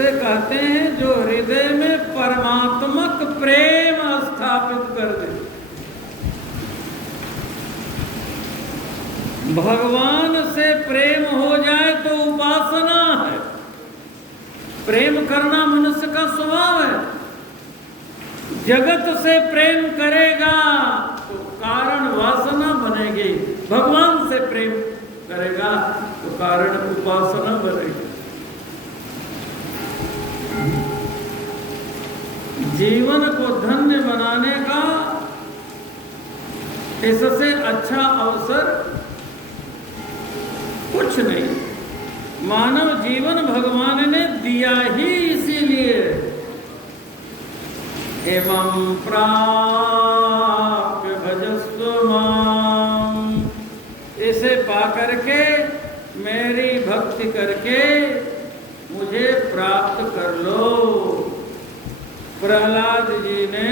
उसे कहते हैं जो हृदय में परमात्मक प्रेम स्थापित कर दे। भगवान से प्रेम हो जाए तो उपासना है। प्रेम करना मनुष्य का स्वभाव है। जगत से प्रेम करेगा तो कारण वासना बनेगी, भगवान से प्रेम करेगा तो कारण उपासना बनेगी। जीवन को धन्य बनाने का इससे अच्छा अवसर कुछ नहीं। मानव जीवन भगवान ने दिया ही इसीलिए। एवं प्राप्य भजस्व माम, इसे पा करके मेरी भक्ति करके मुझे प्राप्त कर लो। प्रहलाद जी ने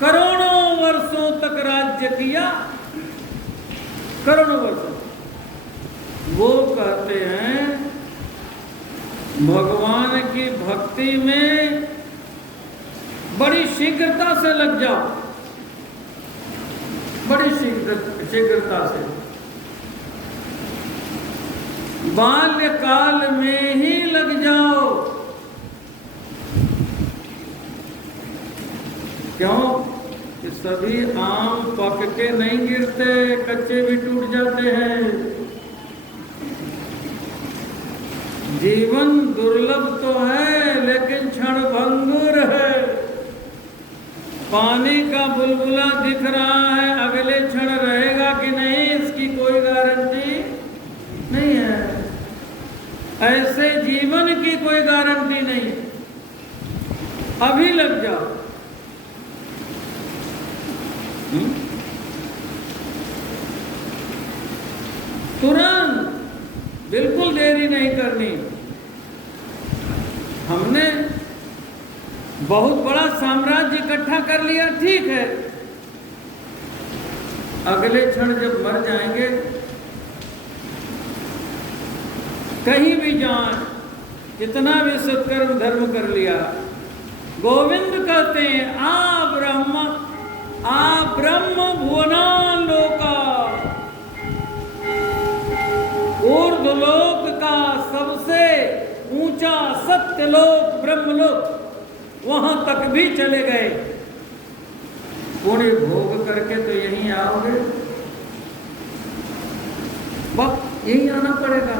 करोड़ों वर्षों तक राज्य किया, करोड़ों वर्षों। वो कहते हैं भगवान की भक्ति में बड़ी शीघ्रता से लग जाओ, बड़ी शीघ्रता से। बाल्यकाल में ही लग जाओ। क्यों? कि सभी आम पक के नहीं गिरते, कच्चे भी टूट जाते हैं। जीवन दुर्लभ तो है लेकिन क्षण भंगुर है। पानी का बुलबुला दिख रहा है, अगले क्षण रहेगा कि नहीं इसकी कोई गारंटी नहीं है। ऐसे जीवन की कोई गारंटी नहीं। अभी लग जाओ। तुरंत, बिल्कुल देरी नहीं करनी। हमने बहुत बड़ा साम्राज्य इकट्ठा कर लिया, ठीक है। अगले क्षण जब मर जाएंगे, कहीं भी जाएं, कितना भी सत्कर्म धर्म कर लिया, गोविंद कहते हैं आ ब्रह्म भुवनालोका, ऊर्ध्वलोक का सबसे ऊंचा सत्यलोक ब्रह्मलोक, वहां तक भी चले गए। पुण्य भोग करके तो यहीं आओगे, वक्त यहीं आना पड़ेगा।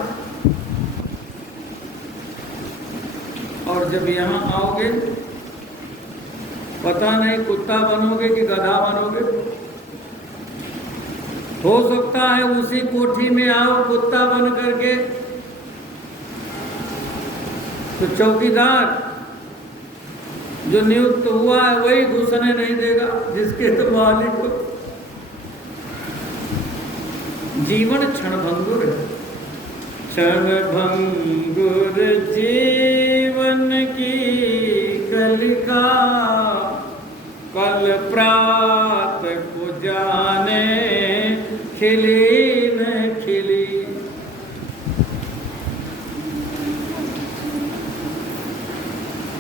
और जब यहां आओगे पता नहीं कुत्ता बनोगे कि गधा बनोगे। हो सकता है उसी कोठी में आओ कुत्ता बन करके, तो चौकीदार जो नियुक्त हुआ है वही घुसने नहीं देगा, जिसके तो मालिक हो। जीवन क्षण भंगुर है। क्षण भंगुर जीवन की कलिका, कल प्रात को जाने खिली न खिली।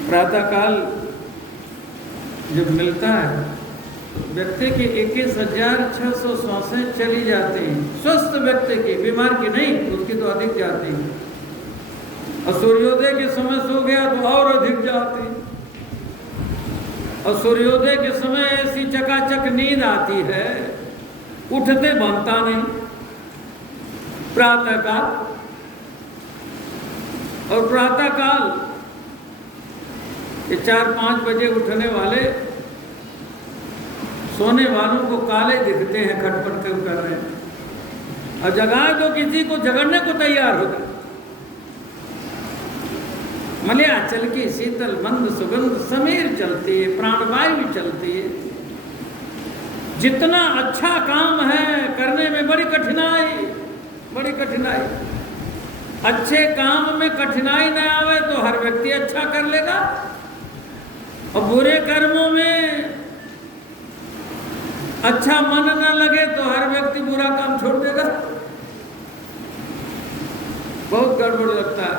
प्रातःकाल जब मिलता है तो व्यक्ति की 21,600 श्वासें चली जाती हैं। स्वस्थ व्यक्ति की, बीमार की नहीं, उसकी तो अधिक जाती है। और सूर्योदय के समय सो गया तो और अधिक जाती। और सूर्योदय के समय ऐसी चकाचक नींद आती है, उठते बनता नहीं। प्रातःकाल, और प्रातःकाल 4-5 बजे उठने वाले सोने वालों को काले दिखते हैं, खटपट कर रहे हैं। और जगाए तो किसी को झगड़ने को तैयार होगा। मलयाचल की शीतल मंद सुगंध समीर चलती है, प्राणवायु चलती है। जितना अच्छा काम है करने में बड़ी कठिनाई, बड़ी कठिनाई। अच्छे काम में कठिनाई न आवे तो हर व्यक्ति अच्छा कर लेगा, और बुरे कर्मों में अच्छा मन न लगे तो हर व्यक्ति बुरा काम छोड़ देगा। बहुत गड़बड़ लगता है।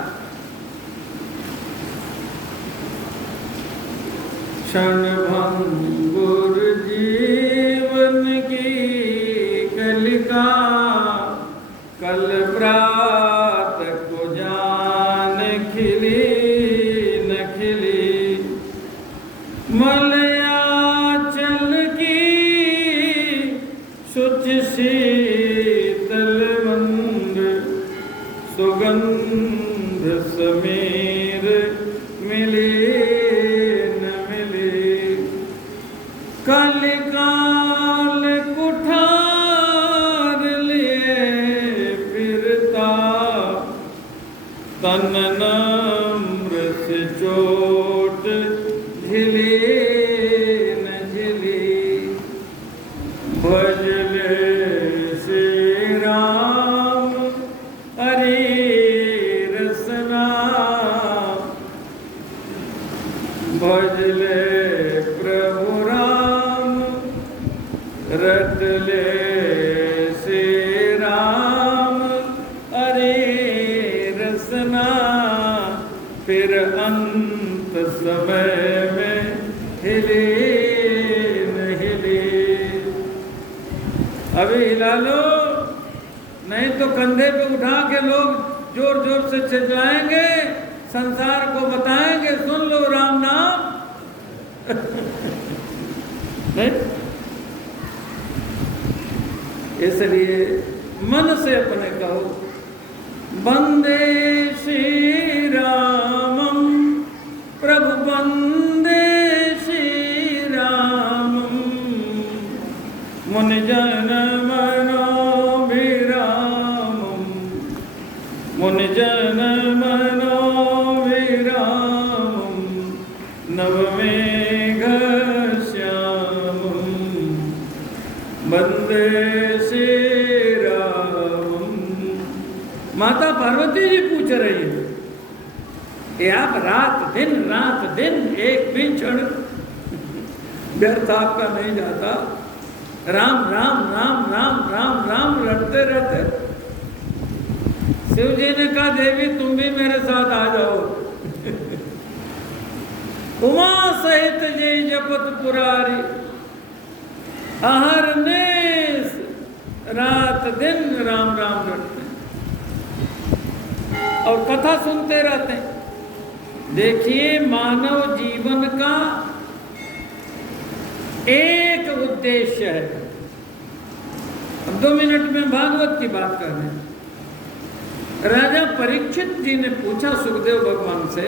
क्षण भंगुर जीवन की कलिका, कल प्रात को जान खिली न खिली। मलयाचल की शुच शीतल मंद, सुगंध समीर मिली न मिली। कलिकाल कुठार लिए फिरता, तन नम्र से चोट झिली न झिली। भजले श्री राम हरि रसना, भजले प्रभु राम रटले श्री राम हरि रसना। फिर अंत समय में हिली न हिली। अभी हिला लो, नहीं तो कंधे पे उठा के लोग जोर जोर से चिल्लाएंगे, संसार को बताएंगे सुन लो राम नाम। नहीं, इसलिए मन से अपने कहो, वंदे श्री रामम प्रभु वंदे श्री रामम। मुनिजन मनोभिरामम, मुनिजन मनोभिरामम। नवमेघ श्यामम वंदे श्री रामम। माता पार्वती जी पूछ रही है कि आप रात दिन एक भी क्षण व्यर्थ आपका नहीं जाता। राम राम राम राम राम राम रटते रहते। शिव जी ने कहा देवी तुम भी मेरे साथ आ जाओ। उमा सहित जी जपत पुरारी, अहरनिश रात दिन राम राम रटते और कथा सुनते रहते हैं। देखिए मानव जीवन का एक उद्देश्य है। अब 2 मिनट में भागवत की बात कर रहे हैं। राजा परीक्षित जी ने पूछा सुखदेव भगवान से,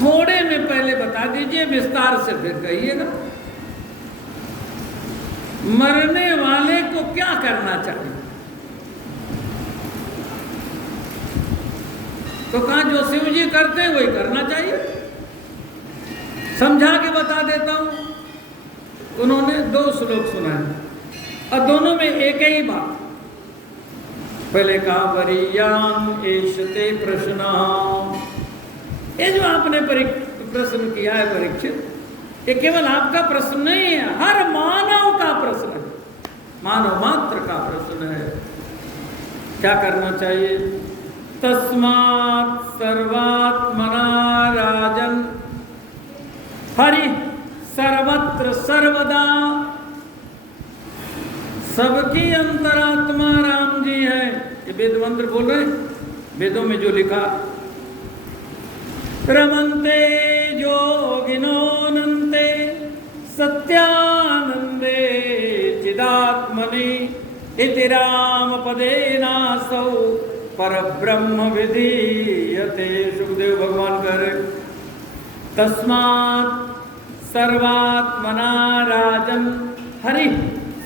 थोड़े में पहले बता दीजिए, विस्तार से फिर कहिएगा। मरने वाले को क्या करना चाहिए? तो कहा जो शिव जी करते हैं वही करना चाहिए। समझा के बता देता हूं। उन्होंने 2 श्लोक सुनाए और दोनों में एक ही बात। पहले कहा वरीयाम एषते प्रश्न, ये जो आपने प्रश्न किया है परीक्षित, ये केवल आपका प्रश्न नहीं है, हर मानव का प्रश्न है, मानव मात्र का प्रश्न है। क्या करना चाहिए? तस्मात् सर्वात्मना राजन हरि सर्वत्र सर्वदा। सबकी अंतरात्मा राम जी है। ये वेद मंत्र बोल रहे, वेदों में जो लिखा, रमन्ते योगिनोऽनन्ते सत्यानंदे चिदात्मनि इति रामपदेनासौ परब्रह्म विधीयते। सुखदेव भगवान कह रहे, तस्मात् सर्वात्मना राजन हरि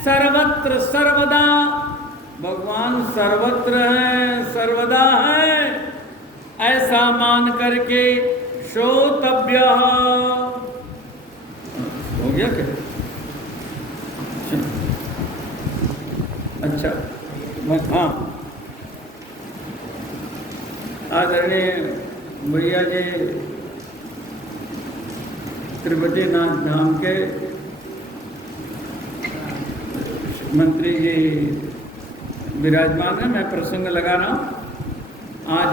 सर्वत्र सर्वदा। भगवान सर्वत्र है, सर्वदा है, ऐसा मान करके श्रोतव्य। हो गया क्या? अच्छा, हाँ, आदरणीय भैया जी तिरुपति नाथ धाम के मंत्री जी विराजमान है। मैं प्रसंग लगा रहा हूँ। आज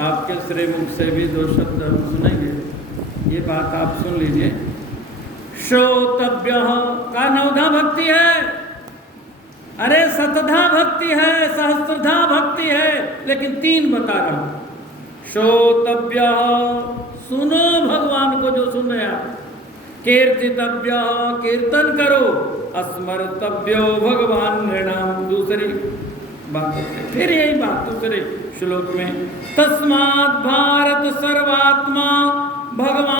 आपके श्रीमुख से भी 2 शब्द हम सुनेंगे। ये बात आप सुन लीजिए। श्रोतव्य का नवधा भक्ति है, अरे शतधा भक्ति है, सहस्त्रधा भक्ति है, लेकिन 3 बता रहा हूं। श्रोतव्य, सुनो भगवान को जो सुन रहे आप। कीर्तितव्य, कीर्तन करो। स्मर्तव्यो भगवान नृणाम, दूसरी बात है। फिर यही बात दूसरे श्लोक में, तस्मात् भारत सर्वात्मा भगवान